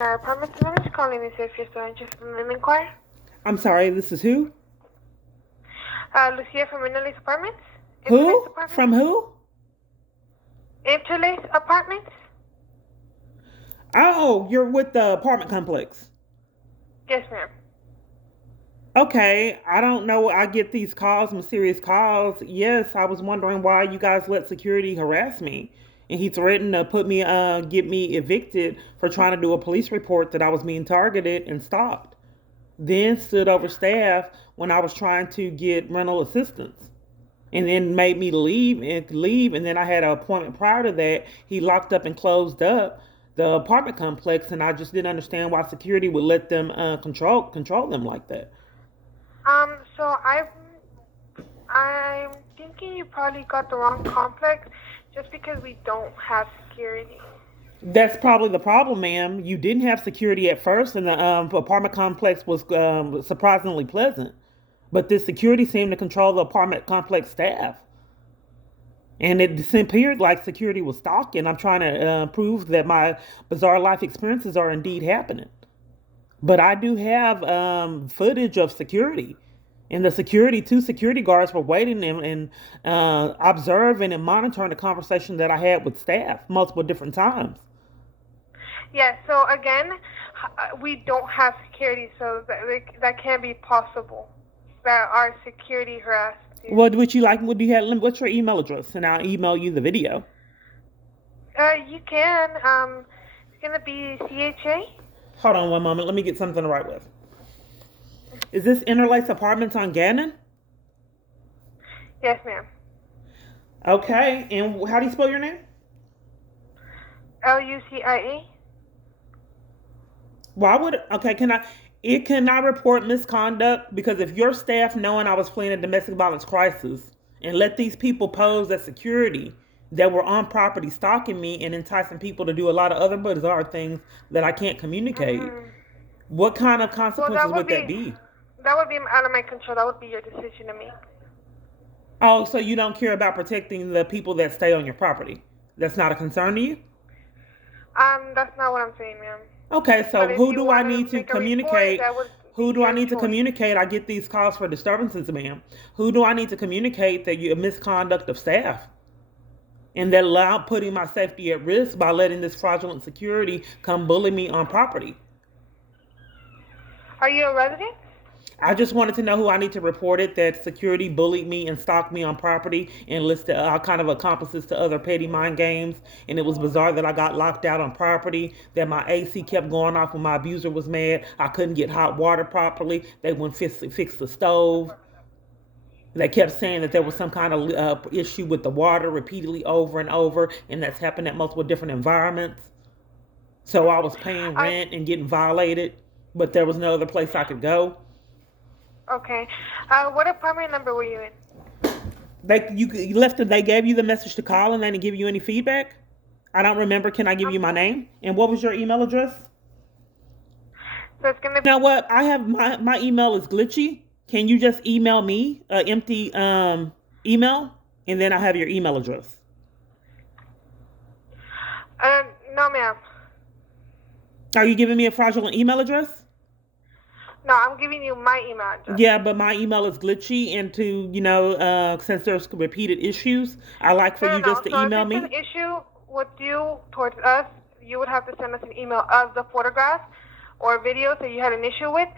Apartments, I'm just calling to see if you're still interested in an inquiry. I'm sorry, this is who? Lucia from Interlace Apartments? Interlace Who? Apartments? From who? Interlace Apartments? Oh, you're with the apartment complex. Yes, ma'am. Okay, I don't know. I get these calls, mysterious calls. Yes, I was wondering why you guys let security harass me. And he threatened to get me evicted for trying to do a police report that I was being targeted and stopped. Then stood over staff when I was trying to get rental assistance. And then made me leave, and then I had an appointment prior to that. He locked up and closed up the apartment complex, and I just didn't understand why security would let them control them like that. So I'm thinking you probably got the wrong complex just because we don't have security. That's probably the problem, ma'am. You didn't have security at first, and the apartment complex was surprisingly pleasant. But this security seemed to control the apartment complex staff. And it appeared like security was stalking. I'm trying to prove that my bizarre life experiences are indeed happening. But I do have footage of security. And two security guards were waiting and observing and monitoring the conversation that I had with staff multiple different times. Yeah, so again, we don't have security, so that can't be possible. That our security harassed you. What would you like? What do you have? What's your email address? And I'll email you the video. You can. It's gonna be CHA. Hold on one moment. Let me get something to write with. Is this Interlace Apartments on Gannon? Yes, ma'am. Okay. And how do you spell your name? LUCIA. Why would okay? Can I report misconduct? Because if your staff, knowing I was fleeing a domestic violence crisis, and let these people pose as security that were on property stalking me and enticing people to do a lot of other bizarre things that I can't communicate, what kind of consequences would that be? That would be out of my control. That would be your decision to make. Oh, so you don't care about protecting the people that stay on your property? That's not a concern to you? That's not what I'm saying, ma'am. Okay, so who do I need to communicate? Who do I need to communicate? I get these calls for disturbances, ma'am. Who do I need to communicate that you misconduct of staff? And that allow putting my safety at risk by letting this fraudulent security come bully me on property. Are you a resident? I just wanted to know who I need to report it, that security bullied me and stalked me on property and listed all kind of accomplices to other petty mind games. And it was bizarre that I got locked out on property, that my AC kept going off when my abuser was mad. I couldn't get hot water properly. They wouldn't fix the stove. They kept saying that there was some kind of issue with the water repeatedly over and over, and that's happened at multiple different environments. So I was paying rent and getting violated, but there was no other place I could go. Okay. What apartment number were you in? They gave you the message to call and they didn't give you any feedback? I don't remember. Can I give you my name? And what was your email address? So it's gonna be. You know what? I have my email is glitchy. Can you just email me an empty email, and then I have your email address? No, ma'am. Are you giving me a fraudulent email address? No, I'm giving you my email address. Yeah, but my email is glitchy, and since there's repeated issues, I like for you just to email me. If it's an issue with you towards us, you would have to send us an email of the photograph or video that you had an issue with.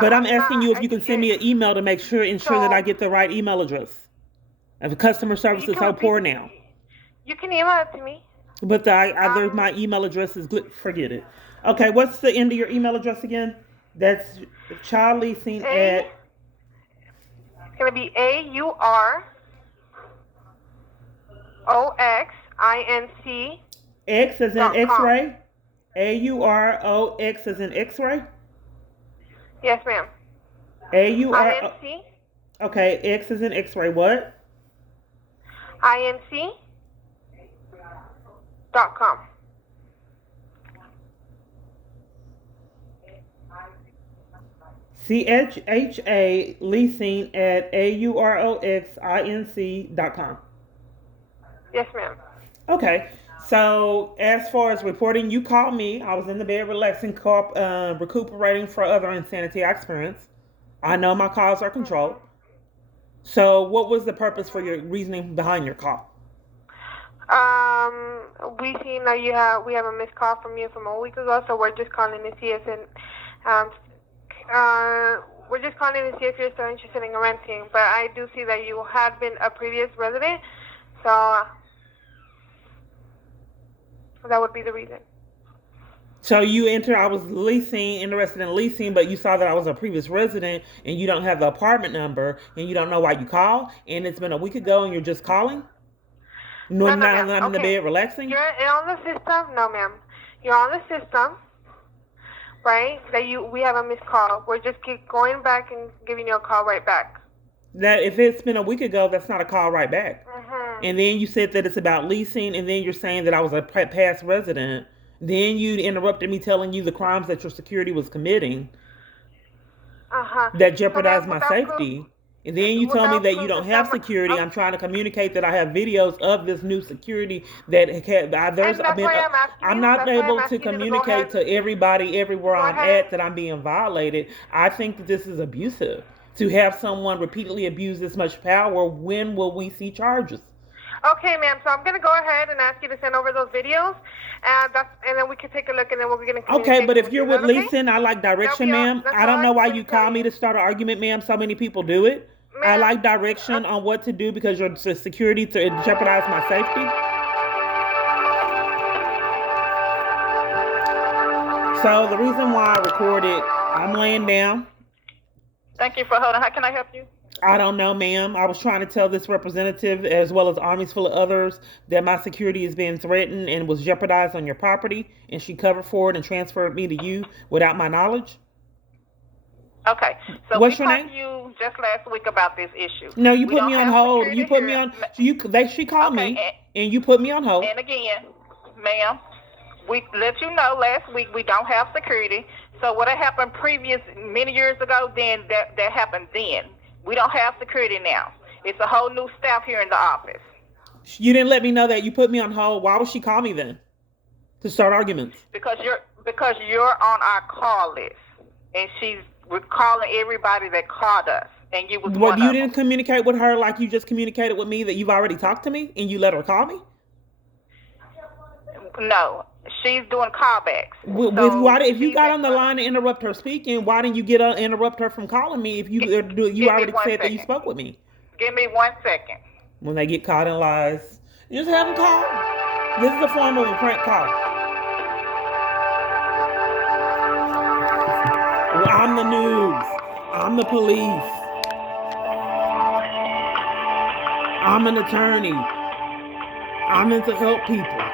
But I'm asking you if you can send me an email to ensure that I get the right email address. If the customer service is so poor now. You can email it to me. But my email address is forget it. Okay, what's the end of your email address again? That's Charlie seen at. It's gonna be AUROXINC. X as in X-ray. AUROX as in X-ray. Yes, ma'am. AUR. Okay, X as in X-ray. What? INC.com. CHHA leasing at AUROXINC.com. Yes, ma'am. Okay. So, as far as reporting, you called me. I was in the bed relaxing, recuperating for other insanity I experienced. I know my calls are controlled. So, what was the purpose for your reasoning behind your call? We seen that we have a missed call from you from a week ago, so we're just calling to see if um, we're just calling to see if you're still interested in renting. But I do see that you had been a previous resident, so that would be the reason. So I was interested in leasing, but you saw that I was a previous resident and you don't have the apartment number and you don't know why you called, and it's been a week ago and you're just calling? No, No, not ma'am. I'm in the bed relaxing? You're on the system. No, ma'am. You're on the system, right? We have a missed call. We're just keep going back and giving you a call right back. That if it's been a week ago, that's not a call right back. Mm-hmm. And then you said that it's about leasing, and then you're saying that I was a past resident. Then you interrupted me telling you the crimes that your security was committing that jeopardized my safety. And then you told me that you don't have security. I'm trying to communicate that I have videos of this new security that I'm not able to communicate to everybody everywhere I'm at that I'm being violated. I think that this is abusive. To have someone repeatedly abuse this much power, when will we see charges? Okay, ma'am. So I'm going to go ahead and ask you to send over those videos, and then we can take a look, and then we'll begin. Okay, but if you're with leasing, I like direction, ma'am. I don't know why you call me to start an argument, ma'am. So many people do it. I like direction on what to do because your security to jeopardize my safety. So the reason why I recorded, I'm laying down. Thank you for holding. How can I help you? I don't know, ma'am. I was trying to tell this representative, as well as armies full of others, that my security is being threatened and was jeopardized on your property, and she covered for it and transferred me to you without my knowledge. Okay. So what's we your talked name? to you just last week about this issue. No, you put me on hold. You put me on. She called me, and you put me on hold. And again, ma'am, we let you know last week we don't have security. So what had happened many years ago, then that happened then. We don't have security now. It's a whole new staff here in the office. You didn't let me know that. You put me on hold. Why would she call me then? To start arguments? Because you're on our call list, and she's calling everybody that called us, and you was one of them. You didn't communicate with her like you just communicated with me that you've already talked to me, and you let her call me? No. She's doing callbacks. If you got on the line to interrupt her speaking, why didn't you interrupt her from calling me if you already said that you spoke with me? Give me 1 second. When they get caught in lies, you just have them call. This is a form of a prank call. I'm the news. I'm the police. I'm an attorney. I'm in to help people.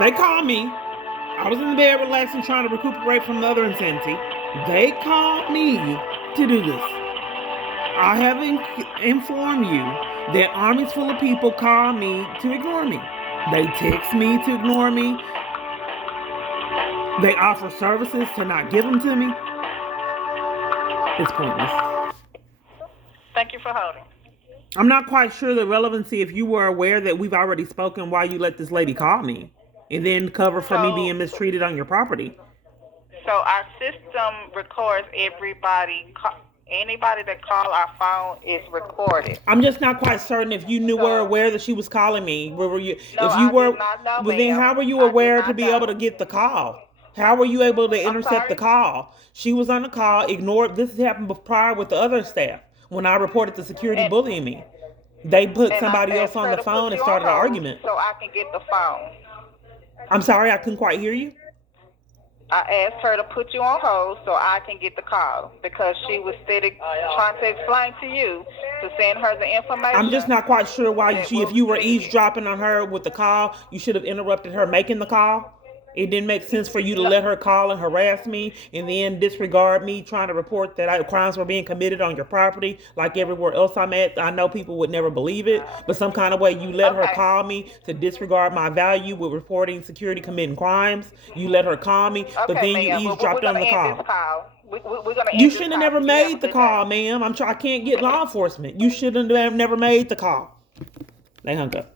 They called me. I was in the bed relaxing, trying to recuperate from the other insanity. They called me to do this. I have informed you that armies full of people call me to ignore me. They text me to ignore me. They offer services to not give them to me. It's pointless. Thank you for holding. I'm not quite sure the relevancy if you were aware that we've already spoken why you let this lady call me. And then cover for me being mistreated on your property. So our system records everybody. Anybody that call our phone is recorded. I'm just not quite certain if you were aware that she was calling me. Where were you? No, if you I were, did not know, well, then how were you aware to be able to get the call? How were you able to intercept the call? She was on the call, ignored. This happened prior with the other staff when I reported the security bullying me. They put somebody else on the phone and started an argument. So I can get the phone. I'm sorry, I couldn't quite hear you. I asked her to put you on hold so I can get the call because she was steady trying to explain to you to send her the information. I'm just not quite sure why if you were eavesdropping on her with the call, you should have interrupted her making the call. It didn't make sense for you to let her call and harass me and then disregard me trying to report that crimes were being committed on your property like everywhere else I'm at. I know people would never believe it, but some kind of way you let her call me to disregard my value with reporting security committing crimes. You let her call me, but then you eavesdropped on the call. We're gonna. You shouldn't have never made the call, ma'am. I can't get law enforcement. You shouldn't have never made the call. They hung up.